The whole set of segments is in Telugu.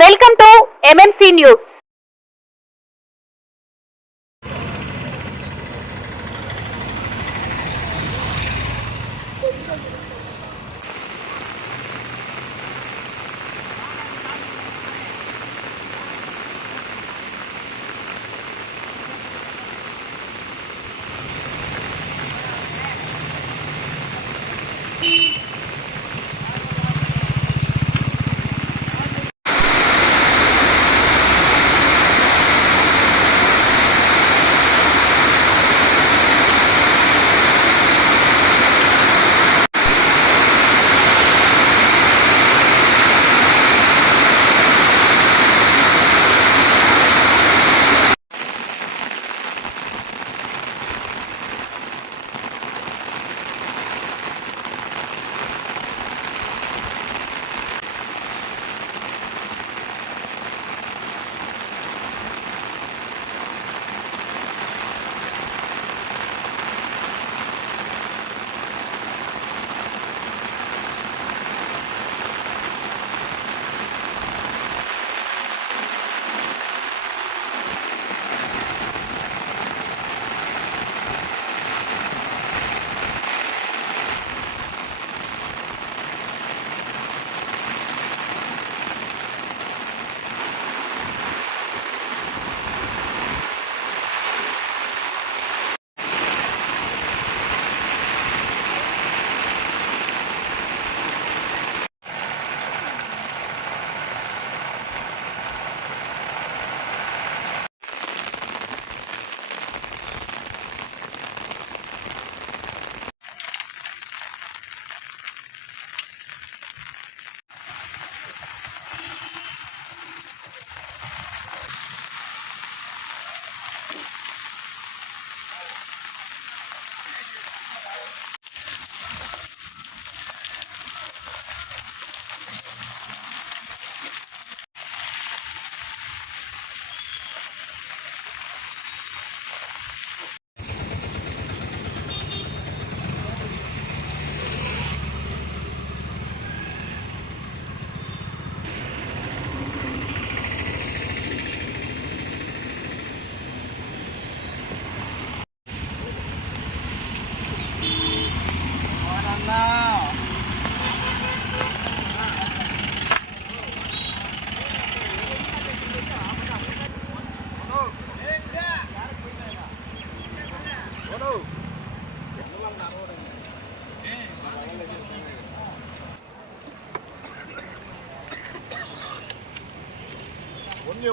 Welcome to MMC news.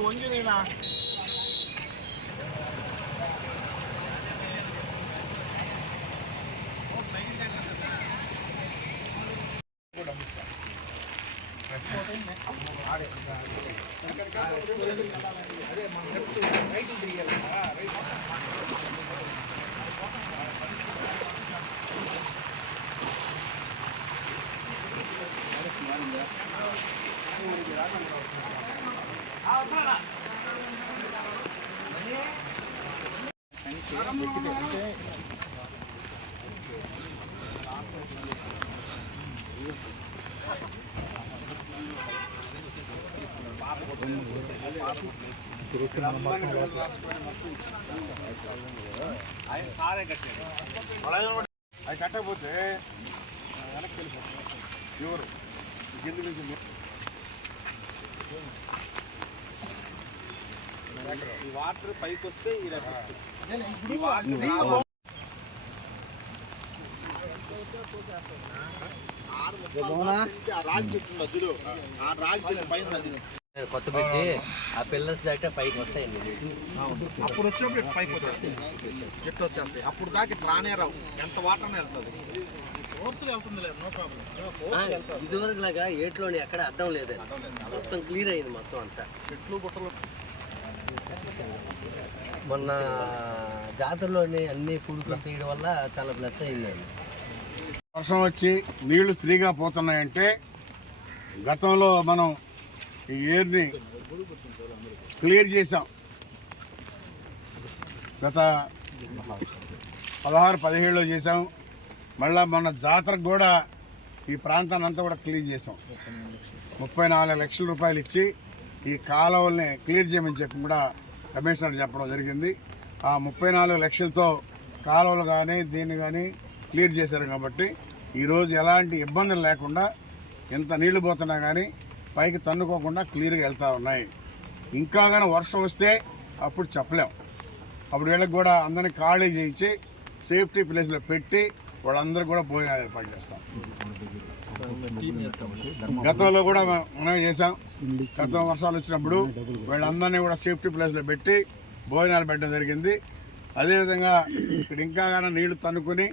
వంగి నేనా అది కట్టకపోతే వెనక్కి వెళ్ళిపోతుంది ఎవరు కింది నుంచి ఈ వాటర్ పైకి వస్తే కొత్త బ్రిడ్జి ఆ పిల్లర్స్ దాకా పైకి వస్తాయండి. అప్పుడు వచ్చినప్పుడు పైకి వచ్చేస్తాయి, చెట్టు వచ్చేస్తాయి. అప్పుడు దాకా రానే రావు, ఎంత వాటర్ వెళ్తుంది, ఫోర్స్గా వెళ్తుంది. లేదు, నో ప్రాబ్లం. ఇదివరకు లాగా ఏట్లోని ఎక్కడ అడ్డం లేదు, మొత్తం క్లియర్ అయింది మొత్తం అంతా. చెట్లు గుట్టలు మొన్న జాతరలోని అన్ని పూడుకులు తీయడం వల్ల చాలా ప్లస్ అయిందండి. వర్షం వచ్చి నీళ్లు ఫ్రీగా పోతున్నాయంటే గతంలో మనం ఈ ఏర్ని క్లియర్ చేసాం. గత 16-17లో చేసాం. మళ్ళీ మన జాతరకు కూడా ఈ ప్రాంతాన్ని అంతా కూడా క్లీన్ చేసాం. 34 లక్షల రూపాయలు ఇచ్చి ఈ కాలువల్ని క్లియర్ చేయమని చెప్పి కూడా కమిషనర్ చెప్పడం జరిగింది. ఆ 34 లక్షలతో కాలువలు కానీ దీన్ని కానీ క్లియర్ చేశారు కాబట్టి ఈరోజు ఎలాంటి ఇబ్బందులు లేకుండా ఎంత నీళ్లు పోతున్నా కానీ పైకి తన్నుకోకుండా క్లియర్గా వెళ్తూ ఉన్నాయి. ఇంకా కానీ వర్షం వస్తే అప్పుడు చెప్పలేం. అప్పుడు వీళ్ళకి కూడా అందరినీ ఖాళీ చేయించి సేఫ్టీ ప్లేస్లో పెట్టి వాళ్ళందరూ కూడా భోజనాలు ఏర్పాటు చేస్తాం. గతంలో కూడా మనం చేసాం. గతం వర్షాలు వచ్చినప్పుడు వీళ్ళందరినీ కూడా సేఫ్టీ ప్లేస్లో పెట్టి భోజనాలు పెట్టడం జరిగింది. అదేవిధంగా ఇక్కడ ఇంకా కానీ నీళ్లు తన్నుకొని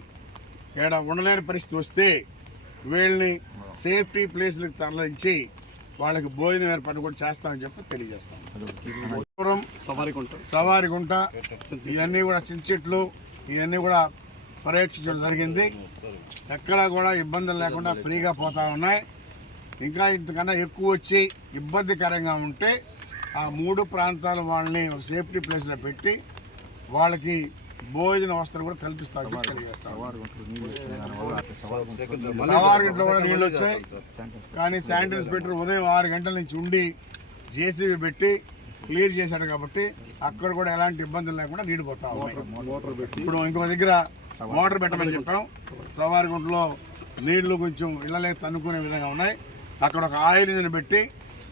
ఇక్కడ ఉండలేని పరిస్థితి వస్తే వీళ్ళని సేఫ్టీ ప్లేస్లకు తరలించి వాళ్ళకి భోజనం ఏర్పాటు కూడా చేస్తామని చెప్పి తెలియజేస్తాం. సవారిగుంట ఇవన్నీ కూడా చించెట్లు ఇవన్నీ కూడా పర్యవేక్షించడం జరిగింది. ఎక్కడా కూడా ఇబ్బందులు లేకుండా ఫ్రీగా పోతా ఉన్నాయి. ఇంకా ఇంతకన్నా ఎక్కువ వచ్చి ఇబ్బందికరంగా ఉంటే ఆ 3 ప్రాంతాల వాళ్ళని ఒక సేఫ్టీ ప్లేస్లో పెట్టి వాళ్ళకి భోజన వసతులు కూడా కల్పిస్తామని తెలియజేస్తాం. సవారిగుంటలో కూడా నీళ్ళు వచ్చాయి, కానీ శానిటరీ ఇన్స్పెక్టర్ ఉదయం 6 గంటల నుంచి ఉండి జేసీబీ పెట్టి క్లియర్ చేశాడు కాబట్టి అక్కడ కూడా ఎలాంటి ఇబ్బందులు లేకుండా నీళ్ళు పోతా ఉన్నాయి. ఇప్పుడు ఇంకో దగ్గర మోటార్ పెట్టమని చెప్పాం. సవారిగుంటలో నీళ్లు కొంచెం ఇళ్ళలోకి తన్నుకునే విధంగా ఉన్నాయి. అక్కడ ఒక ఆయిల్ ఇంజిన్ పెట్టి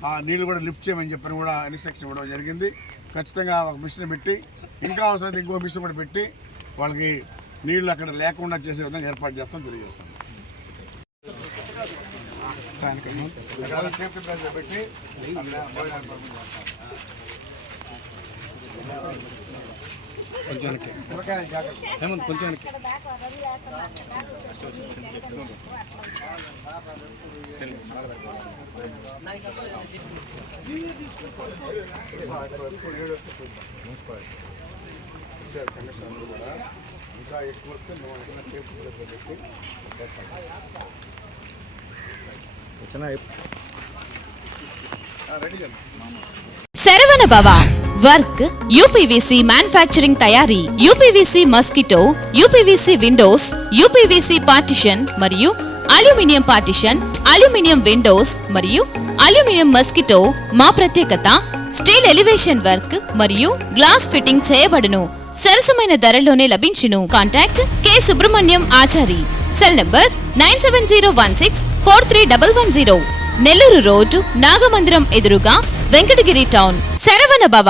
ఆ నీళ్లు కూడా లిఫ్ట్ చేయమని చెప్పని కూడా ఇన్స్ట్రక్షన్ ఇవ్వడం జరిగింది. ఖచ్చితంగా ఒక మిషన్ పెట్టి ఇంకా అవసరం ఇంకో మిషన్ కూడా పెట్టి వాళ్ళకి నీళ్లు అక్కడ లేకుండా చేసే విధంగా ఏర్పాటు చేస్తాం తెలియజేస్తాం. సేఫ్టీ ప్లేస్లో పెట్టి కొంచెం కూడా ఇంకా ఎక్కువ వస్తే సేఫ్టీ ప్లేస్లో పెట్టి శరవణ భవ వర్క్ యూపీవీసీ మ్యానుఫ్యాక్చరింగ్ తయారీ, UPVC mosquito, UPVC Windows, UPVC partition మరియు అల్యూమినియం పార్టిషన్, అల్యూమినియం విండోస్ మరియు అల్యూమినియం మస్కిటో. మా ప్రత్యేకత స్టీల్ ఎలివేషన్ వర్క్ మరియు గ్లాస్ ఫిట్టింగ్ చేయబడును. సరసమైన ధరలోనే లభించును. Contact K Subrahmanyam Achari. Cell number 9706431110. Nellore road Nagamandiram ఎదురుగా వెంకటగిరి టౌన్. శరవణ భవ.